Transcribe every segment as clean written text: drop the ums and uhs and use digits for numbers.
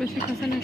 বেশি কাছে না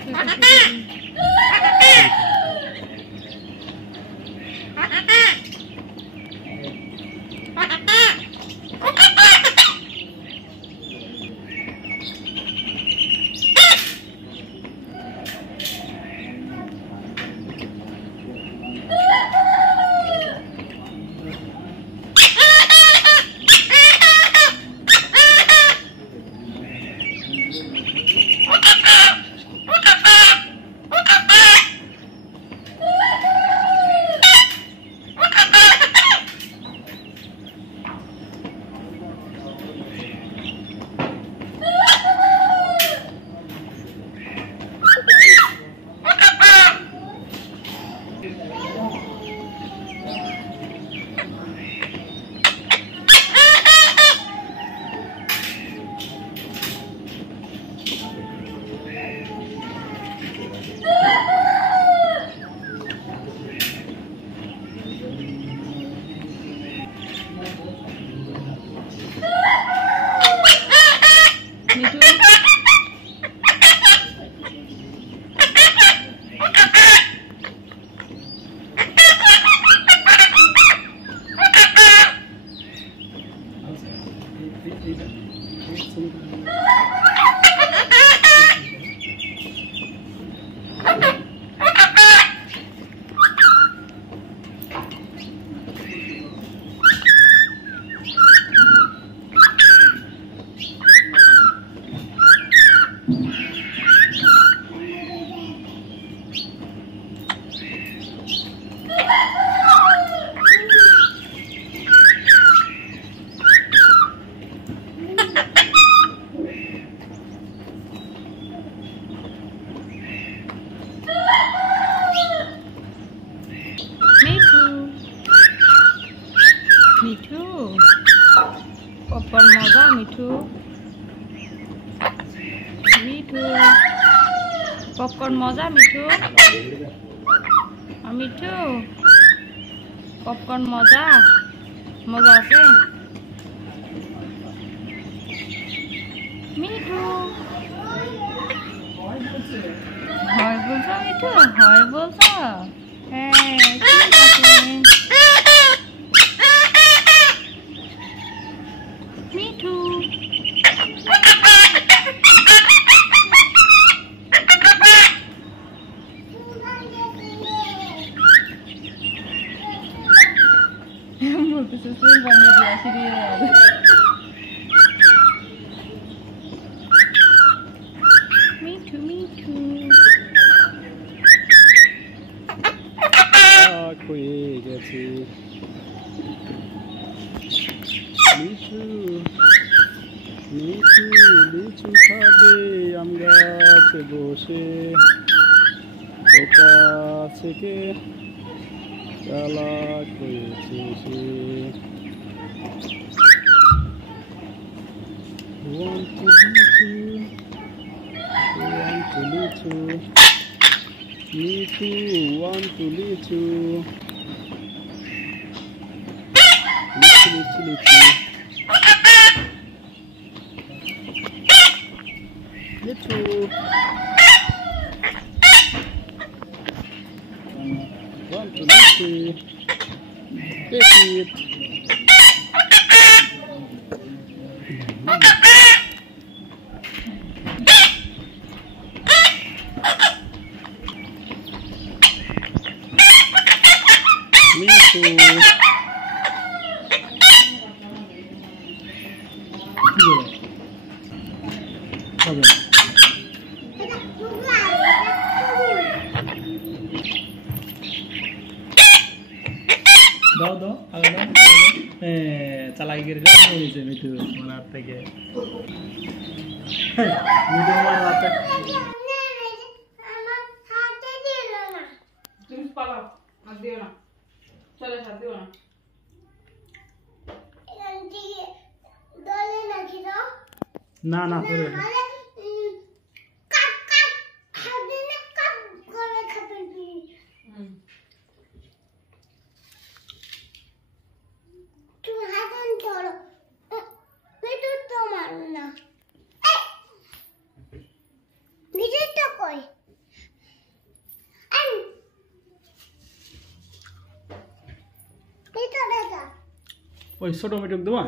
মিঠু পপকর্ন মজা মিঠু মিঠু পপকর্ন মজা মিঠু মিঠু পপকর্ন মজা মজা আছে মিঠু হয় বলছো মিঠু হয় বলছো হ্যাঁ ঠিক আছে মিঠু বলতেছে ফুল বানিয়ে দিয়ে আসি দিয়ে মিঠু মিঠু হয়ে গেছে লিচু লিচু লিচু খাবে আম গাছে বসে বোকা থেকে চালাক হয়েছে সে want to লিচু want to লিচু me too want to লিচু লিচু লিচু লিচু লিচু want to লিচু take it মিঠু হবে দাও দাও আগে দাও চালাই করে যাও হয়েছে মিঠু আমার হাত থেকে মিঠু আমার হাত থেকে তুমি পালাও আর দিও না চলে সাথ দিও না না না পরে ওই ছোটো মিটুক দেবা